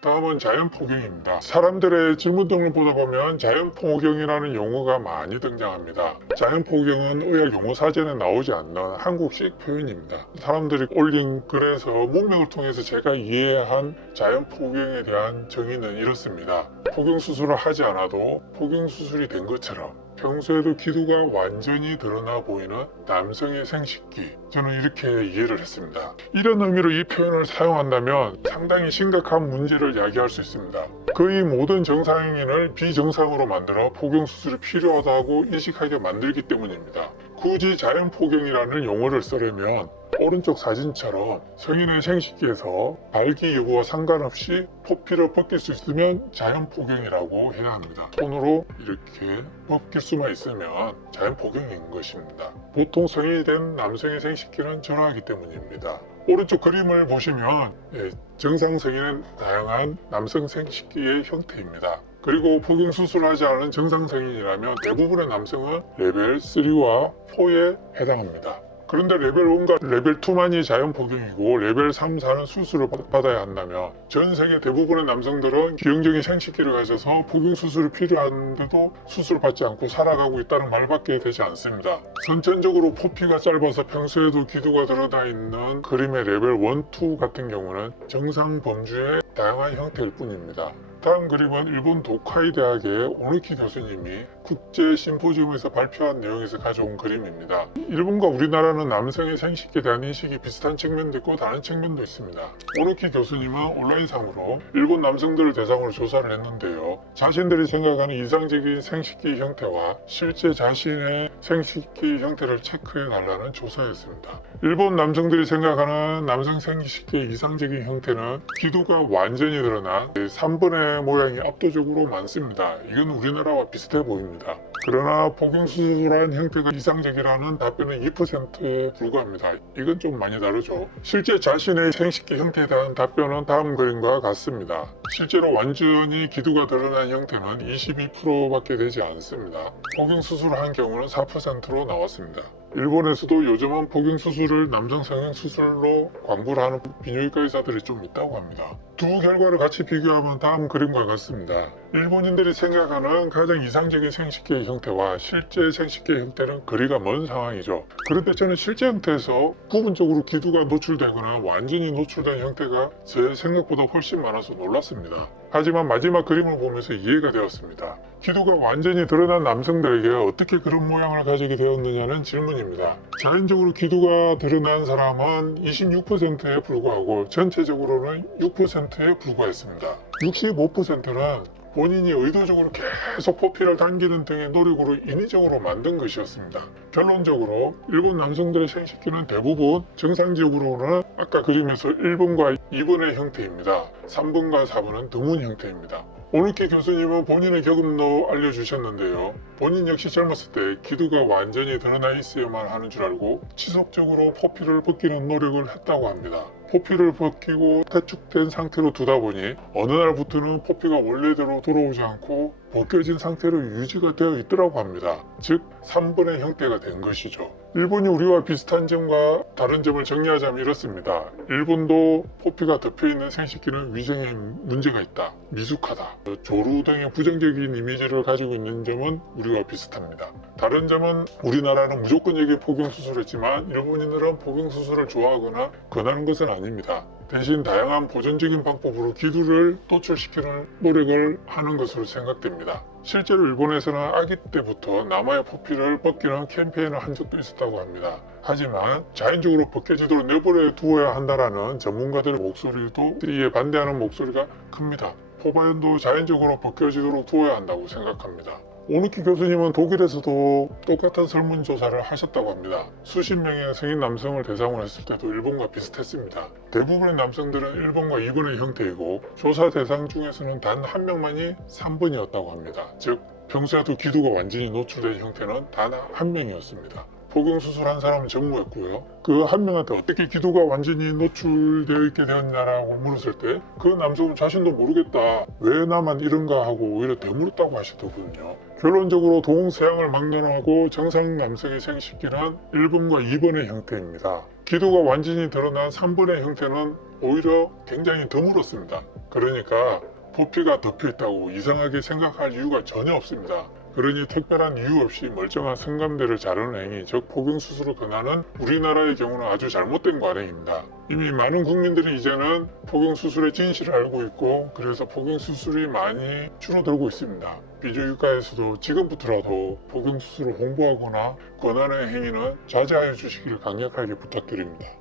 다음은 자연포경입니다. 사람들의 질문 등을 보다 보면 자연포경이라는 용어가 많이 등장합니다. 자연포경은 의학 용어 사전에 나오지 않는 한국식 표현입니다. 사람들이 올린 글에서 문맥을 통해서 제가 이해한 자연포경에 대한 정의는 이렇습니다. 포경 수술을 하지 않아도 포경 수술이 된 것처럼 평소에도 기두가 완전히 드러나 보이는 남성의 생식기 저는 이렇게 이해를 했습니다. 이런 의미로 이 표현을 사용한다면 상당히 심각한 문제를 야기할 수 있습니다. 거의 모든 정상인을 비정상으로 만들어 포경 수술이 필요하다고 인식하게 만들기 때문입니다. 굳이 자연 포경이라는 용어를 쓰려면 오른쪽 사진처럼 성인의 생식기에서 발기 여부와 상관없이 포피를 벗길 수 있으면 자연 포경이라고 해야 합니다. 손으로 이렇게 벗길 수만 있으면 자연 포경인 것입니다. 보통 성인이 된 남성의 생식기는 저러하기 때문입니다. 오른쪽 그림을 보시면 예, 정상 성인은 다양한 남성 생식기의 형태입니다. 그리고 포경 수술하지 않은 정상 성인이라면 대부분의 남성은 레벨 3와 4에 해당합니다. 그런데 레벨 1과 레벨 2만이 자연 포경이고 레벨 3, 4는 수술을 받- 받아야 한다면 전 세계 대부분의 남성들은 기형적인 생식기를 가져서 포경 수술이 필요한데도 수술을 받지 않고 살아가고 있다는 말밖에 되지 않습니다. 선천적으로 포피가 짧아서 평소에도 기두가 드러나 있는 그림의 레벨 1, 2 같은 경우는 정상 범주의 다양한 형태일 뿐입니다. 다음 그림은 일본 도카이 대학의 오누키 교수님이 국제 심포지움에서 발표한 내용에서 가져온 그림입니다. 일본과 우리나라는 남성의 생식기에 대한 인식이 비슷한 측면도 있고 다른 측면도 있습니다. 오누키 교수님은 온라인상으로 일본 남성들을 대상으로 조사를 했는데요. 자신들이 생각하는 이상적인 생식기 형태와 실제 자신의 생식기 형태를 체크해 달라는 조사였습니다. 일본 남성들이 생각하는 남성 생식기의 이상적인 형태는 기두가 완전히 드러난 3분의 모양이 압도적으로 많습니다. 이건 우리나라와 비슷해 보입니다. 그러나 포경수술한 형태가 이상적이라는 답변은 2%에 불과합니다. 이건 좀 많이 다르죠. 실제 자신의 생식기 형태에 대한 답변은 다음 그림과 같습니다. 실제로 완전히 기두가 드러난 형태는 22%밖에 되지 않습니다. 포경수술을 한 경우는 4%로 나왔습니다. 일본에서도 요즘은 포경 수술을 남성 성형 수술로 광고를 하는 비뇨기과 의사들이 좀 있다고 합니다. 두 결과를 같이 비교하면 다음 그림과 같습니다. 일본인들이 생각하는 가장 이상적인 생식기의 형태와 실제 생식기의 형태는 거리가 먼 상황이죠. 그런데 저는 실제 형태에서 부분적으로 기두가 노출되거나 완전히 노출된 형태가 제 생각보다 훨씬 많아서 놀랐습니다. 하지만 마지막 그림을 보면서 이해가 되었습니다. 기두가 완전히 드러난 남성들에게 어떻게 그런 모양을 가지게 되었느냐는 질문 입니다. 자연적으로 기두가 드러난 사람은 26%에 불과하고 전체적으로는 6%에 불과했습니다. 65%는 본인이 의도적으로 계속 포피를 당기는 등의 노력으로 인위적으로 만든 것이었습니다. 결론적으로 일본 남성들의 생식기는 대부분 정상적으로는 아까 그림에서 1번과 2번의 형태입니다. 3번과 4번은 드문 형태입니다. 오누키 교수님은 본인의 경험도 알려주셨는데요. 본인 역시 젊었을 때 기두가 완전히 드러나 있어야만 하는 줄 알고 지속적으로 포피를 벗기는 노력을 했다고 합니다. 포피를 벗기고 퇴축된 상태로 두다 보니 어느 날부터는 포피가 원래대로 돌아오지 않고 벗겨진 상태로 유지가 되어 있더라고 합니다. 즉 3번의 형태가 된 것이죠. 일본이 우리와 비슷한 점과 다른 점을 정리하자면 이렇습니다. 일본도 포피가 덮여있는 생식기는 위생에 문제가 있다. 미숙하다. 조루 등의 부정적인 이미지를 가지고 있는 점은 우리와 비슷합니다. 다른 점은 우리나라는 무조건적인 포경수술했지만 일본인들은 포경수술을 좋아하거나 권하는 것은 아닙니다. 대신 다양한 보존적인 방법으로 기두를 노출시키는 노력을 하는 것으로 생각됩니다. 실제로 일본에서는 아기 때부터 남아의 포피를 벗기는 캠페인을 한 적도 있었다고 합니다. 하지만 자연적으로 벗겨지도록 내버려 두어야 한다라는 전문가들의 목소리도 이에 반대하는 목소리가 큽니다. 포바연도 자연적으로 벗겨지도록 두어야 한다고 생각합니다. 오누키 교수님은 독일에서도 똑같은 설문조사를 하셨다고 합니다. 수십 명의 성인 남성을 대상으로 했을 때도 일본과 비슷했습니다. 대부분의 남성들은 1번과 2번의 형태이고 조사 대상 중에서는 단 한 명만이 3번이었다고 합니다. 즉 평소에도 기두가 완전히 노출된 형태는 단 한 명이었습니다. 포경 수술한 사람은 전무했고요. 그 한 명한테 어떻게 기두가 완전히 노출되어 있게 되었냐라고 물었을 때 그 남성은 자신도 모르겠다. 왜 나만 이런가 하고 오히려 되물었다고 하시더군요. 결론적으로 동서양을 막론하고 정상 남성의 생식기는 1번과 2번의 형태입니다. 기도가 완전히 드러난 3번의 형태는 오히려 굉장히 드물었습니다. 그러니까 부피가 덮여 있다고 이상하게 생각할 이유가 전혀 없습니다. 그러니 특별한 이유 없이 멀쩡한 성감대를 자르는 행위, 즉 포경수술의 권한은 우리나라의 경우는 아주 잘못된 관행입니다. 이미 많은 국민들이 이제는 포경수술의 진실을 알고 있고 그래서 포경수술이 많이 줄어들고 있습니다. 비조기과에서도 지금부터라도 포경수술을 홍보하거나 권한의 행위는 자제하여 주시기를 강력하게 부탁드립니다.